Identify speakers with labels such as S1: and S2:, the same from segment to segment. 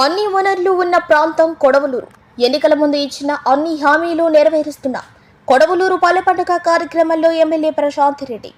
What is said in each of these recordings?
S1: అన్ని వనరులు ఉన్న ప్రాంతం కొడవలూరు. ఎన్నికల ముందు ఇచ్చిన అన్ని హామీలు నెరవేరుస్తున్న కొడవలూరు పల్లె పండుగ కార్యక్రమంలో ఎమ్మెల్యే ప్రశాంత్ రెడ్డి.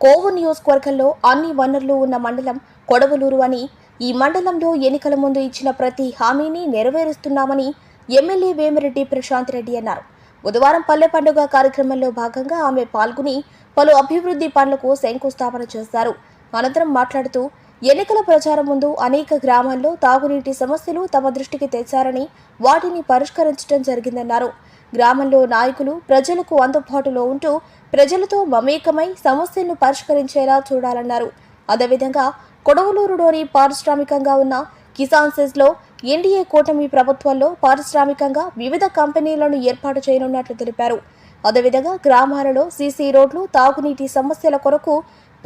S1: కోవు నియోజకవర్గంలో అన్ని వనరులు ఉన్న మండలం కొడవలూరు అని ఈ మండలంలో ఎన్నికల ముందు ఇచ్చిన ప్రతి హామీని నెరవేరుస్తున్నామని ఎమ్మెల్యే వేమిరెడ్డి ప్రశాంత్ రెడ్డి అన్నారు. బుధవారం పల్లె పండుగ కార్యక్రమంలో భాగంగా ఆమె పాల్గొని పలు అభివృద్ధి పనులకు శంకుస్థాపన చేశారు. అనంతరం మాట్లాడుతూ ఎన్నికల ప్రచారం ముందు అనేక గ్రామాల్లో తాగునీటి సమస్యలు తమ దృష్టికి తెచ్చారని వాటిని పరిష్కరించడం జరిగిందన్నారు. గ్రామంలో నాయకులు ప్రజలకు అందుబాటులో ఉంటూ ప్రజలతో మమేకమై సమస్యలను పరిష్కరించేలా చూడాలన్నారు. అదేవిధంగా కొడవలూరులోని పారిశ్రామికంగా ఉన్న కిసాన్ సెజ్లో ఎన్డీఏ కూటమి ప్రభుత్వంలో పారిశ్రామికంగా వివిధ కంపెనీలను ఏర్పాటు చేయనున్నట్లు తెలిపారు. అదేవిధంగా గ్రామాలలో సీసీ రోడ్లు తాగునీటి సమస్యల కొరకు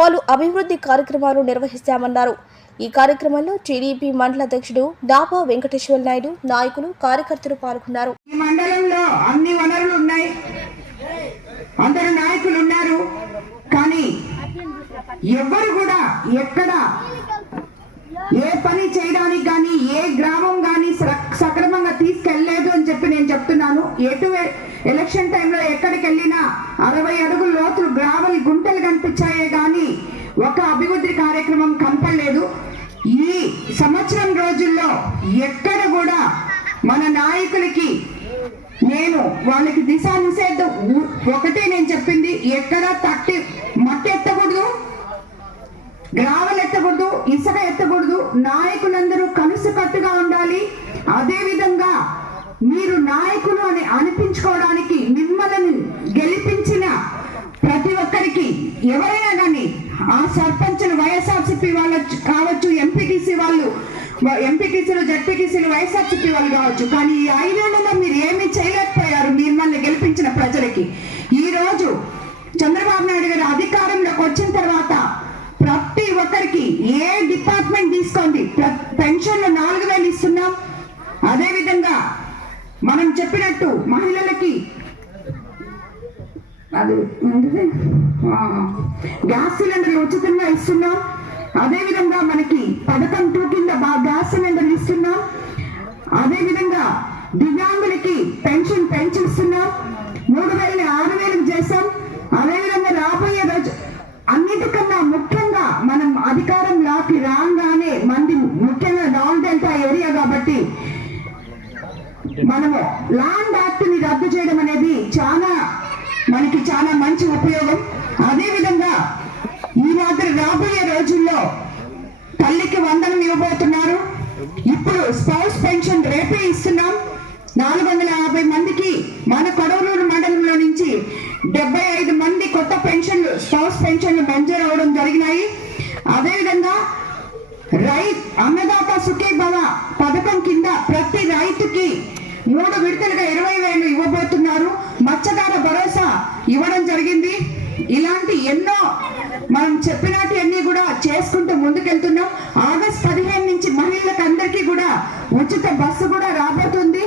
S1: పలు అభివృద్ధి కార్యక్రమాలు నిర్వహిస్తామన్నారు. ఈ కార్యక్రమంలో టీడీపీ మండల అధ్యక్షుడు డాబా వెంకటేశ్వర నాయుడు నాయకులు కార్యకర్తలు పాల్గొన్నారు.
S2: ఈ మండలంలో అన్ని వనరులు ఉన్నాయి. అందరు నాయకులు ఉన్నారు. కానీ ఎవ్వరు కూడా ఎక్కడ ఏ పని చేయడానికి కానీ ఏ గ్రామం కానీ సక్రమంగా తీసుకెళ్ళేదు అని చెప్పి నేను చెప్తున్నాను. ఎటు ఎలక్షన్ టైంలో ఎక్కడికి వెళ్ళినా అరవై అడుగుల లోతులు గ్రావెల్ గుంటలు కనిపించాయే రోజుల్లో ఎక్కడ కూడా మన నాయకులకి నేను వాళ్ళకి దిశానిషేధం ఒకటే నేను చెప్పింది ఎక్కడ తట్టి మట్టి ఎత్తకూడదు గ్రావెల్ ఎత్తకూడదు ఇసుక ఎత్తకూడదు నాయకులందరూ కలుసుకట్టుగా ఉండాలి. అదే విధంగా మీరు నాయకులు అని అనిపించుకోవడానికి మిమ్మల్ని గెలిపించిన ప్రతి ఒక్కరికి ఎవరైనా కానీ ఆ సర్పంచులు వైఎస్ఆర్సిపి వాళ్ళు కావచ్చు ఎంపీటీసీలు జడ్పీటీసీలు వైఎస్ఆర్సీపీ వాళ్ళు కావచ్చు. కానీ ఈ ఐదేళ్ళలో మీరు ఏమీ చేయలేకపోయారు మిమ్మల్ని గెలిపించిన ప్రజలకి. ఈ రోజు చంద్రబాబు నాయుడు గారు అధికారంలోకి వచ్చిన తర్వాత ప్రతి ఒక్కరికి ఏ డిపార్ట్మెంట్ తీసుకోండి? పెన్షన్లు నాలుగు వేలు ఇస్తున్నాం. అదేవిధంగా మనం చెప్పినట్టు మహిళలకి అది గ్యాస్ సిలిండర్లు ఉచితంగా ఇస్తున్నాం. అదే విధంగా మనకి పథకం టూ కింద బా- గ్యాస్ సిలిండర్లు ఇస్తున్నాం. అదే విధంగా దివ్యాంగులకి పెన్షన్ పెంచిస్తున్నాం. మూడు వేలని ఆరు వేలకు చేసాం అదే విధంగా రాబోయే రోజు అన్నిటికన్నా ముఖ్యంగా మనం అధికారంలోకి రాగానే మంది ముఖ్యంగా డౌన్ డెల్టా ఏరియా కాబట్టి మనము ల్యాండ్ యాక్ట్ని రద్దు చేయడం అనేది చాలా మనకి చాలా మంచి ఉపయోగం. అదేవిధంగా ఈ మాత్రం రాబోయే రోజుల్లో తల్లికి వందనం ఇవ్వబోతున్నారు. ఇప్పుడు స్పౌస్ పెన్షన్ రేపే ఇస్తున్నాం. నాలుగు వందల యాభై మందికి మన కొడవలూరు మండలంలో నుంచి డెబ్బై ఐదు మంది కొత్త పెన్షన్లు స్పౌస్ పెన్షన్లు మంజూరు అవడం జరిగినాయి. అదేవిధంగా రై అన్నదాత సుఖీ భవ పథకం కింద ప్రతి రైతుకి మూడు విడతలుగా ఇరవై వేలు ఇవ్వబోతున్నారు. మత్స్యకార భరోసా ఇవ్వడం జరిగింది. ఇలాంటి ఎన్నో మనం చెప్పినట్టు అన్ని కూడా చేసుకుంటూ ముందుకెళ్తున్నాం. ఆగస్ట్ పదిహేను నుంచి మహిళలకు అందరికీ కూడా ఉచిత బస్సు కూడా రాబోతుంది.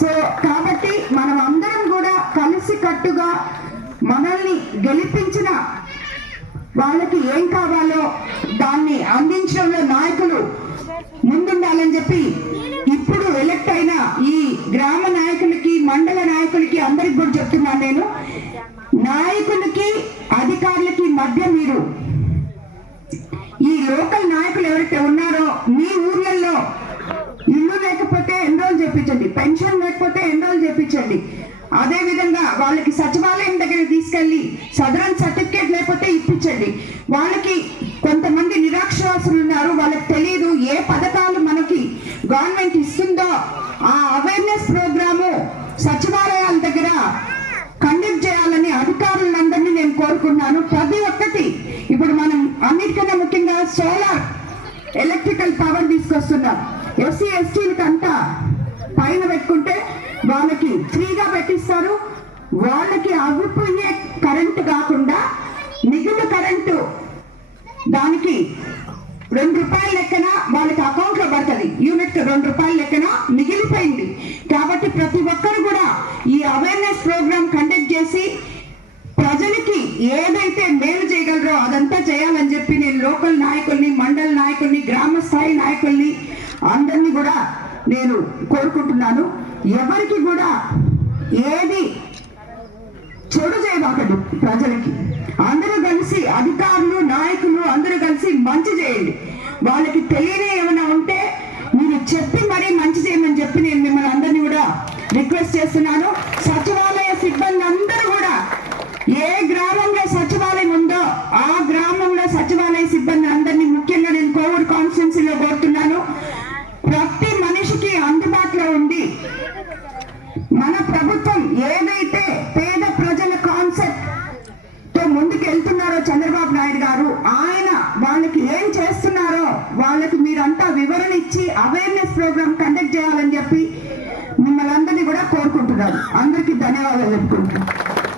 S2: సో కాబట్టి మనం అందరం కూడా కలిసి కట్టుగా మనల్ని గెలిపించిన వాళ్ళకి ఏం కావాలో దాన్ని అందించడంలో నాయకులు ముందుండాలని చెప్పి ఇప్పుడు ఎలక్ట్ అయిన ఈ గ్రామ నాయకులకి మండల నాయకులకి అందరికి కూడా చెప్తున్నాను నేను. నాయకులకి మధ్య మీరు ఈ లోకల్ నాయకులు ఎవరైతే ఉన్నారో మీ ఊర్లలో ఇల్లు లేకపోతే ఎన్రోల్ చేపించండి? పెన్షన్ లేకపోతే ఎన్రోల్ చేపించండి? అదే విధంగా వాళ్ళకి సచివాలయం దగ్గర తీసుకెళ్ళి సదరన్ సర్టిఫికేట్ లేకపోతే ఇప్పించండి. వాళ్ళకి కొంతమంది నిరాక్షరాసులు ఉన్నారు. వాళ్ళకి తెలియదు ఏ పథకాలు మనకి గవర్నమెంట్ ఇస్తుందో ఆ అవేర్నెస్ ప్రోగ్రాము సచివాలయాల దగ్గర కండక్ట్ చేయాలని అధికారులందరినీ నేను కోరుకున్నాను ప్రతి ఒక్కటి ఇప్పుడు మనం అన్నిటికన్నా ముఖ్యంగా సోలార్ ఎలక్ట్రికల్ చేస్తున్నారు ఎస్సీ ఎస్టీలకు అంతా పైన పెట్టుకుంటే వాళ్ళకి ఫ్రీగా పెట్టిస్తారు. వాళ్ళకి అవిపోయే కరెంటు కాకుండా మిగులు కరెంటు దానికి రెండు రూపాయల లెక్కన వాళ్ళకి అకౌంట్లో పడుతుంది. యూనిట్ రెండు రూపాయల లెక్కన మిగిలిపోయింది. కాబట్టి ప్రతి ఒక్కరు కూడా ఈ అవేర్నెస్ ప్రోగ్రామ్ కండక్ట్ చేసి ప్రజలకి ఏదైతే మేలు చేయగలరో అదంతా చేయాలని చెప్పి నేను లోకల్ నాయకుల్ని స్థాయి నాయకుల్ని అందరినీ కూడా నేను కోరుకుంటున్నాను. ఎవరికి కూడా ఏది చెడు చేయబాకండి ప్రజలకి. అందరూ కలిసి అధికారులు నాయకులు అందరూ కలిసి మంచి చేయండి. వాళ్ళకి తెలియని ఏమైనా ఉంటే మీరు చెప్పి మరీ మంచి చేయమని చెప్పి నేను మిమ్మల్ని అందరినీ కూడా రిక్వెస్ట్ చేస్తున్నాను. సచివాలయ సిబ్బంది అందరూ కూడా ఏ వివరణ ఇచ్చి అవేర్నెస్ ప్రోగ్రామ్ కండక్ట్ చేయాలని చెప్పి మిమ్మల్ని అందరినీ కూడా కోరుకుంటున్నారు అందరికీ ధన్యవాదాలు చెప్పుకుంటున్నాను.